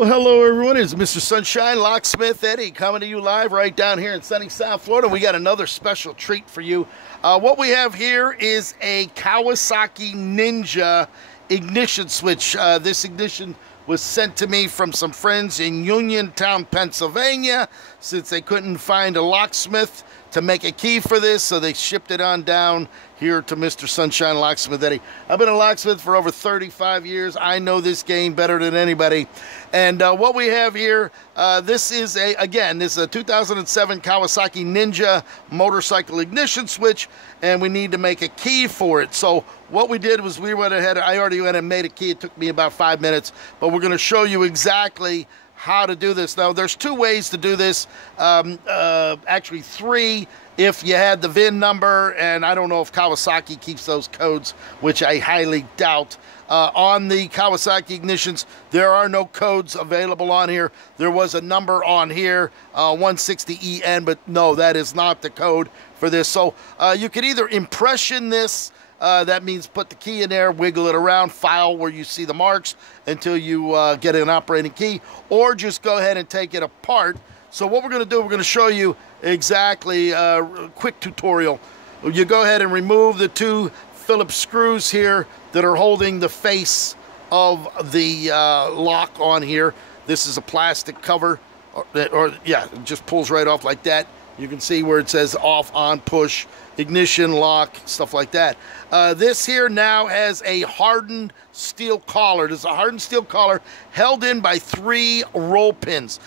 Well, hello everyone. It's Mr. Sunshine, Locksmith Eddie, coming to you live right down here in sunny South Florida. We got another special treat for you. What we have here is a Kawasaki Ninja Ignition switch. This ignition was sent to me from some friends in Uniontown, Pennsylvania, since they couldn't find a locksmith to make a key for this, so they shipped it on down here to Mr. Sunshine, Locksmith Eddie. I've been a locksmith for over 35 years. I know this game better than anybody. And what we have here, this is a 2007 Kawasaki Ninja motorcycle ignition switch, and we need to make a key for it. So what we did was we went ahead, I already went and made a key. It took me about 5 minutes, but we're gonna show you exactly how to do this. Now, there's two ways to do this, actually three if you had the VIN number, and I don't know if Kawasaki keeps those codes, which I highly doubt. On the Kawasaki Ignitions, there are no codes available on here. There was a number on here, 160EN, but no, that is not the code for this. So you could either impression this, that means put the key in there, wiggle it around, file where you see the marks until you get an operating key, or just go ahead and take it apart. So what we're going to do, we're going to show you exactly a quick tutorial. You go ahead and remove the two Phillips screws here that are holding the face of the lock on here. This is a plastic cover, or yeah, it just pulls right off like that. You can see where it says off, on, push, ignition, lock, stuff like that. This here now has a hardened steel collar. There's a hardened steel collar held in by 3 roll pins.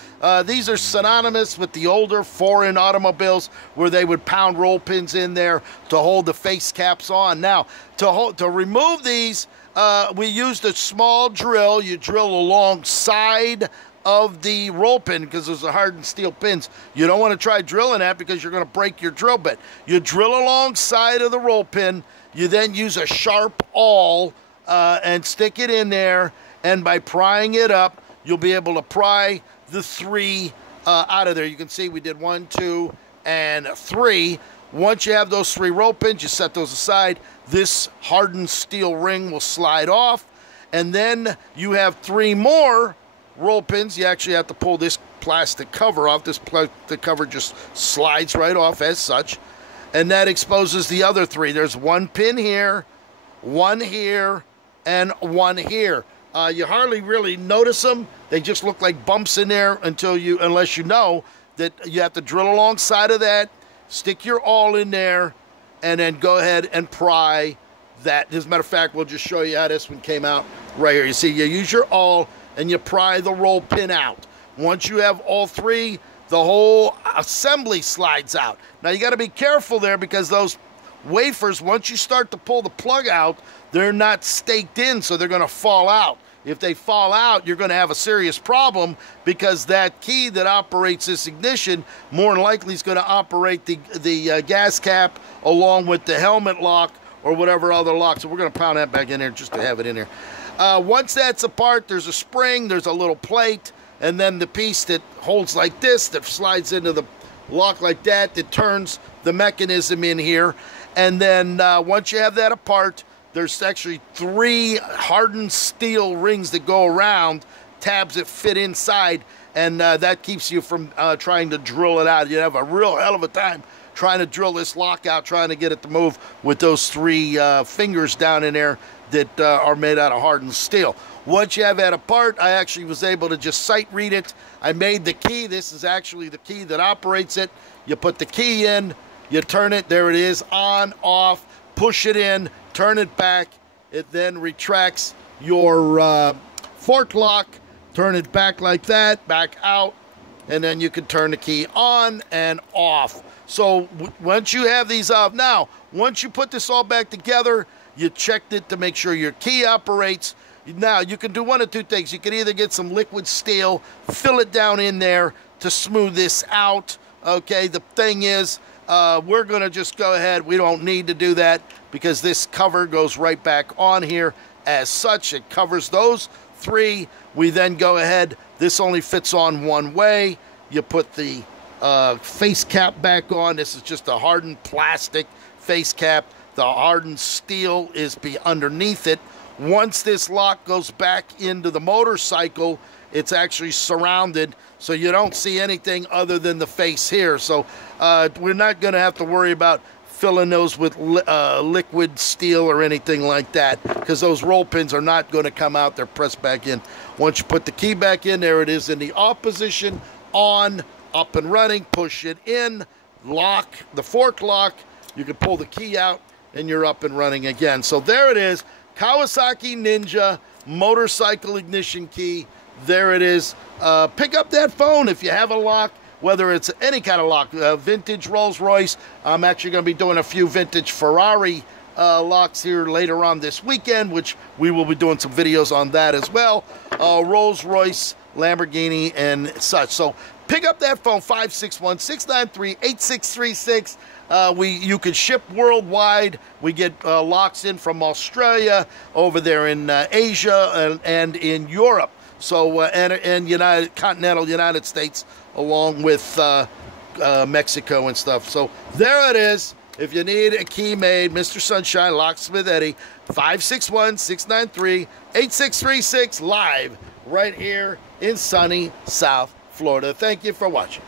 These are synonymous with the older foreign automobiles where they would pound roll pins in there to hold the face caps on. Now, to remove these, we used a small drill. You drill alongside of the roll pin because there's a hardened steel pins. You don't want to try drilling that because you're going to break your drill bit. You drill alongside of the roll pin. You then use a sharp awl and stick it in there, and by prying it up, you'll be able to pry the 3 out of there. You can see we did 1, 2, and 3. Once you have those 3 roll pins, you set those aside. This hardened steel ring will slide off, and then you have 3 more roll pins. You actually have to pull this plastic cover off. This plastic cover just slides right off as such, and that exposes the other 3. There's 1 pin here, 1 here, and 1 here. You hardly really notice them. They just look like bumps in there unless you know that you have to drill alongside of that, stick your awl in there, and then go ahead and pry that. As a matter of fact, we'll just show you how this one came out right here. You see, you use your awl and you pry the roll pin out. Once you have all 3, the whole assembly slides out. Now you got to be careful there because those wafers, once you start to pull the plug out, they're not staked in, so they're going to fall out. If they fall out, you're going to have a serious problem because that key that operates this ignition more than likely is going to operate the gas cap along with the helmet lock or whatever other lock. So we're going to pound that back in there just to have it in there. Once that's apart, there's a spring, there's a little plate, and then the piece that holds like this, that slides into the lock like that, that turns the mechanism in here. And then once you have that apart, there's actually 3 hardened steel rings that go around, tabs that fit inside, and that keeps you from trying to drill it out. You have a real hell of a time trying to drill this lock out, trying to get it to move with those 3 fingers down in there that are made out of hardened steel. Once you have that apart, I actually was able to just sight read it. I made the key. This is actually the key that operates it. You put the key in, you turn it, there it is, on, off, push it in, turn it back. It then retracts your fork lock, turn it back like that, back out, and then you can turn the key on and off. So once you have these off, now, once you put this all back together, you checked it to make sure your key operates. Now, you can do one of 2 things. You can either get some liquid steel, fill it down in there to smooth this out. Okay, the thing is, we're going to just go ahead. We don't need to do that because this cover goes right back on here as such. It covers those 3. We then go ahead. This only fits on one way. You put the face cap back on. This is just a hardened plastic face cap. The hardened steel is underneath it. Once this lock goes back into the motorcycle, it's actually surrounded, so you don't see anything other than the face here. So we're not going to have to worry about filling those with liquid steel or anything like that, because those roll pins are not going to come out. They're pressed back in. Once you put the key back in, there it is in the off position, on, up and running. Push it in, lock, the fork lock. You can pull the key out and you're up and running again. So there it is, Kawasaki Ninja motorcycle ignition key. There it is. Pick up that phone if you have a lock, whether it's any kind of lock, vintage Rolls-Royce. I'm actually going to be doing a few vintage Ferrari locks here later on this weekend, which we will be doing some videos on that as well. Rolls-Royce, Lamborghini, and such. So pick up that phone, 561-693-8636. You can ship worldwide. We get locks in from Australia, over there in Asia, and in Europe. So and continental United States, along with Mexico and stuff. So there it is. If you need a key made, Mr. Sunshine, Locksmith Eddie, 561-693-8636, live right here in sunny South Florida. Thank you for watching.